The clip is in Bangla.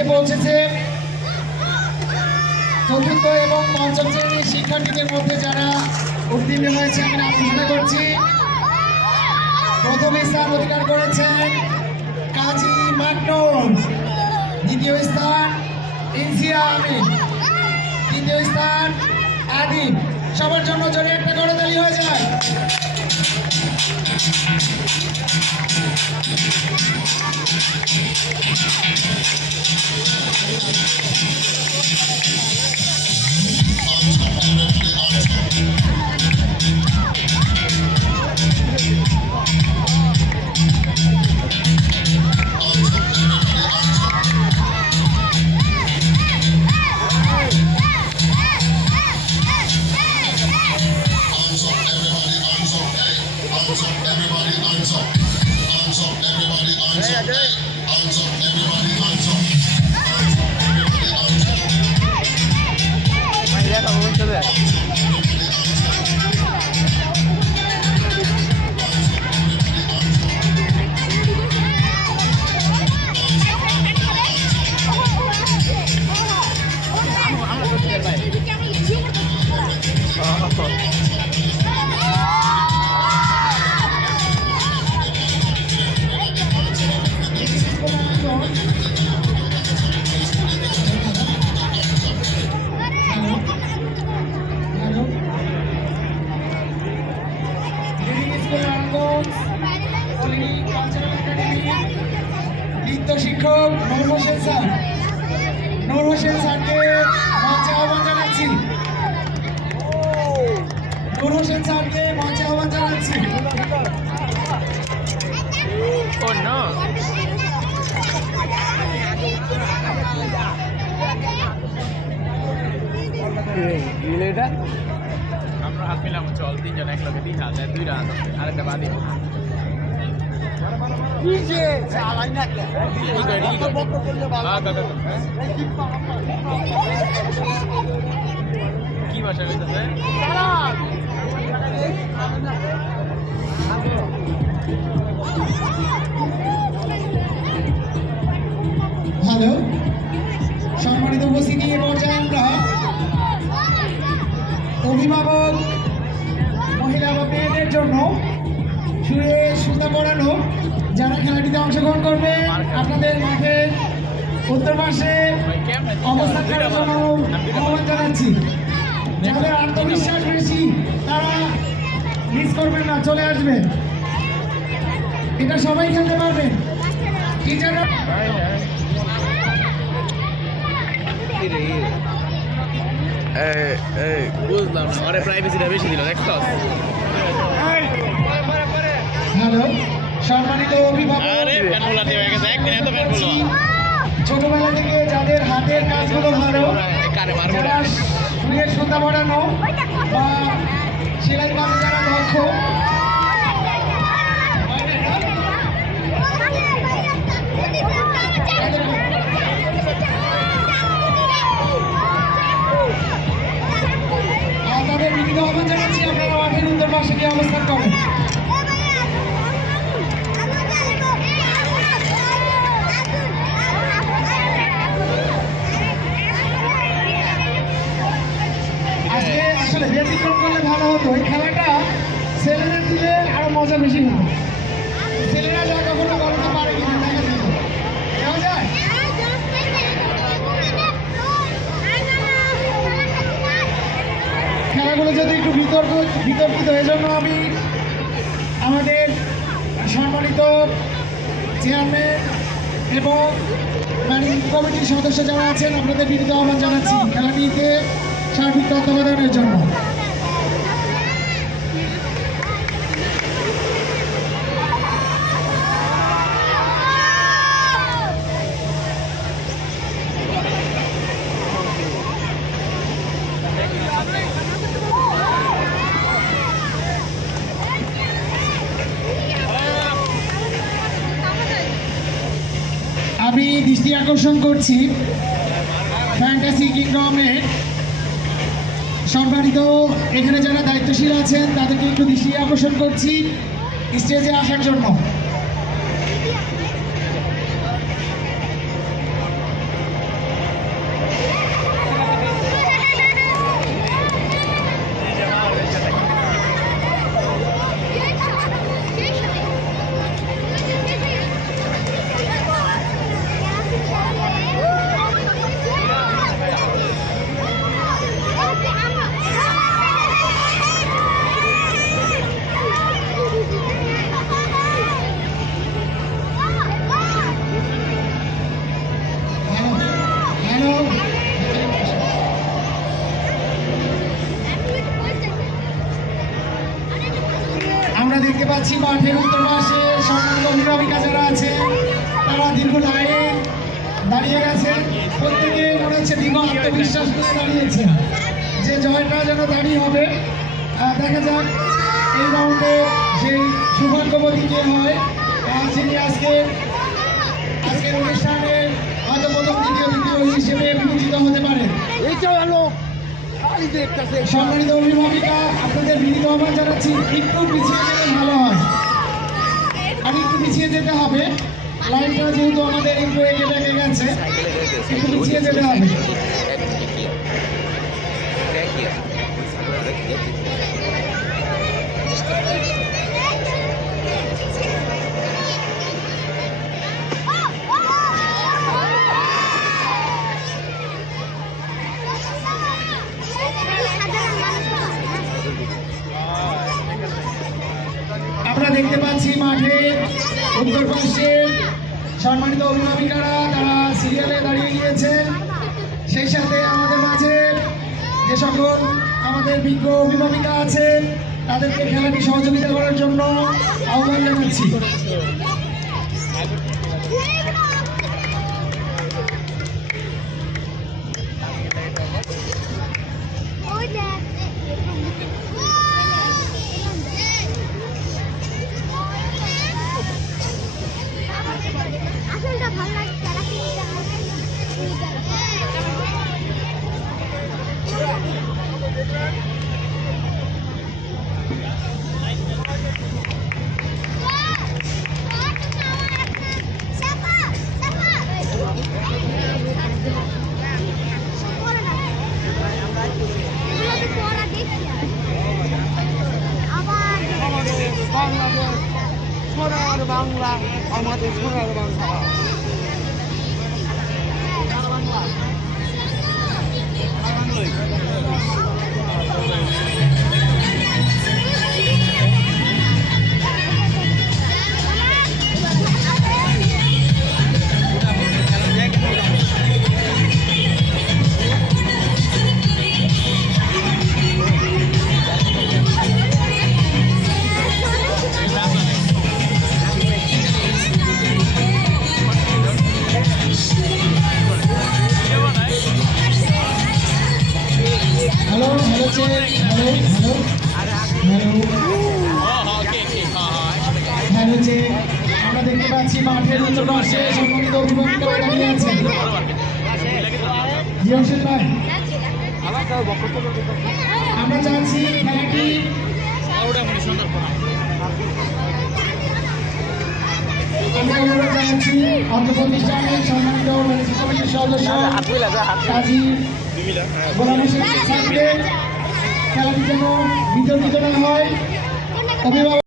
এসে পৌঁছেছে চতুর্থ এবং পঞ্চম শ্রেণীর শিক্ষার্থীদের মধ্যে যারা উত্তীর্ণ হয়েছে আমি নাম ঘোষণা করছি। প্রথম স্থান অধিকার করেছেন কাজী মাকনুন, দ্বিতীয় স্থান ইনসিয়া আমিন, তৃতীয় স্থান আদিব। সবার জন্য জোরে একটা করতালি হয়ে যায়। নৃত্য শিক্ষক নূর হোসেন স্যার, নূর হোসেন স্যারকে মঞ্চে আহ্বান জানাচ্ছি। নূর হোসেন স্যারকে মঞ্চে আহ্বান জানাচ্ছি। আমরা হাত মিলাম, চল তিনজন এক লগে 3,000 2টা হাত আরেকটা বাদি কি ভাষা কইতাছে? হ্যালো, সম্মানিত উপস্থিতি, এ পর্যায়ে আমরা অভিভাবক মহিলা বা মেয়েদের জন্য শুয়ে সুতা পড়ানো যারা খেলাটিতে অংশগ্রহণ করবে আপনাদের মাঠে উত্তর পাশে অবস্থান করার জন্য আহ্বান জানাচ্ছি। যাদের আত্মবিশ্বাস বেশি তারা মিস করবেন না, চলে আসবেন। এটা সবাই খেলতে পারবেন। টিচাররা বুঝলাম না, আরে প্রাইভেসিটা বেশি দিল দেখছস। হ্যালো, সম্মানিত অভিভাবক, আরে পেনফুলা দিয়ে গেছে একদিন এত পেনফুলা। ছোটবেলা থেকে যাদের হাতের কাজগুলো ভালো, কারে মারবো না। যারা সুইয়ের সুতা বানানো বা সেলাই কাজে যারা দক্ষ, তাদের বিভিন্ন আহ্বান জানাচ্ছি আপনারা মাঠের উত্তর পাশে গিয়ে অবস্থান করেন। আজকে আসলে ব্যতিক্রম করলে ভালো হতো। এই খেলাটা ছেলেদের দিলে আরো মজা বেশি হতো। ছেলেরা যা কখনো করতে পারে কিনা দেখা যেত। দেওয়া যায়? খেলাগুলো যদি একটু বিতর্কিত, এজন্য আমি আমাদের সম্মানিত চেয়ারম্যান এবং ম্যানেজিং কমিটির সদস্য যারা আছেন আপনাদের বিনীত আহ্বান জানাচ্ছি খেলাটিতে সার্বিক তত্ত্বাবধানের জন্য। আমি দৃষ্টি আকর্ষণ করছি ফ্যান্টাসি কিংডমের সম্মানিত এখানে যারা দায়িত্বশীল আছেন তাদেরকে একটু দৃষ্টি আকর্ষণ করছি স্টেজে আসার জন্য। দীর্ঘ লাইন দাঁড়িয়ে গেছে, প্রত্যেকে মনে হচ্ছে দীর্ঘ আত্মবিশ্বাস নিয়ে দাঁড়িয়েছে যে জয়টা যেন দাঁড়িয়ে হবে। দেখা যাক এই রাউন্ডে সেই সৌভাগ্যবতী কে হয়, যিনি আজকের অনুষ্ঠানে হয়তো প্রথম দ্বিতীয় হিসেবে বিবেচিত হতে পারে। সম্মানিত অভিভাবিকা, আপনাদের বিনীত আহ্বান জানাচ্ছি, একটু পিছিয়ে গেলে ভালো হয়, আর একটু পিছিয়ে যেতে হবে। লাইনটা যেহেতু আমাদের একটু এঁকে বেঁকে গেছে, একটু পিছিয়ে যেতে হবে। আমরা দেখতে পাচ্ছি মাঠে উত্তর পাশে সম্মানিত অভিভাবিকারা তারা সিরিয়ালে দাঁড়িয়ে গিয়েছেন। সেই সাথে আমাদের মাঝে যে সকল আমাদের বিজ্ঞ অভিভাবিকা আছেন তাদেরকে খেলাটি সহযোগিতা করার জন্য আহ্বান জানাচ্ছি। আসলটা ভালো লাগে তারা বাংলাদেশ সোনার বাংলা, আমাদের সোনার Bangla. Hello hello hello hello যে আমরা দেখতে পাচ্ছি মাঠের উত্তর পাশে সম্মানিত অভিভাবকরা দাঁড়িয়ে আছেন। জি অংশিত ভাই, আমরা চাচ্ছি খেলাটি আমি অনুরোধ জানাচ্ছি অর্থ প্রতিষ্ঠানের সম্মানিত ম্যানেজিং কমিটির সদস্য কাজী গোলাম হোসেন স্যারকে খেলাটি যেন বিতর্কিত না হয়। অভিভাবক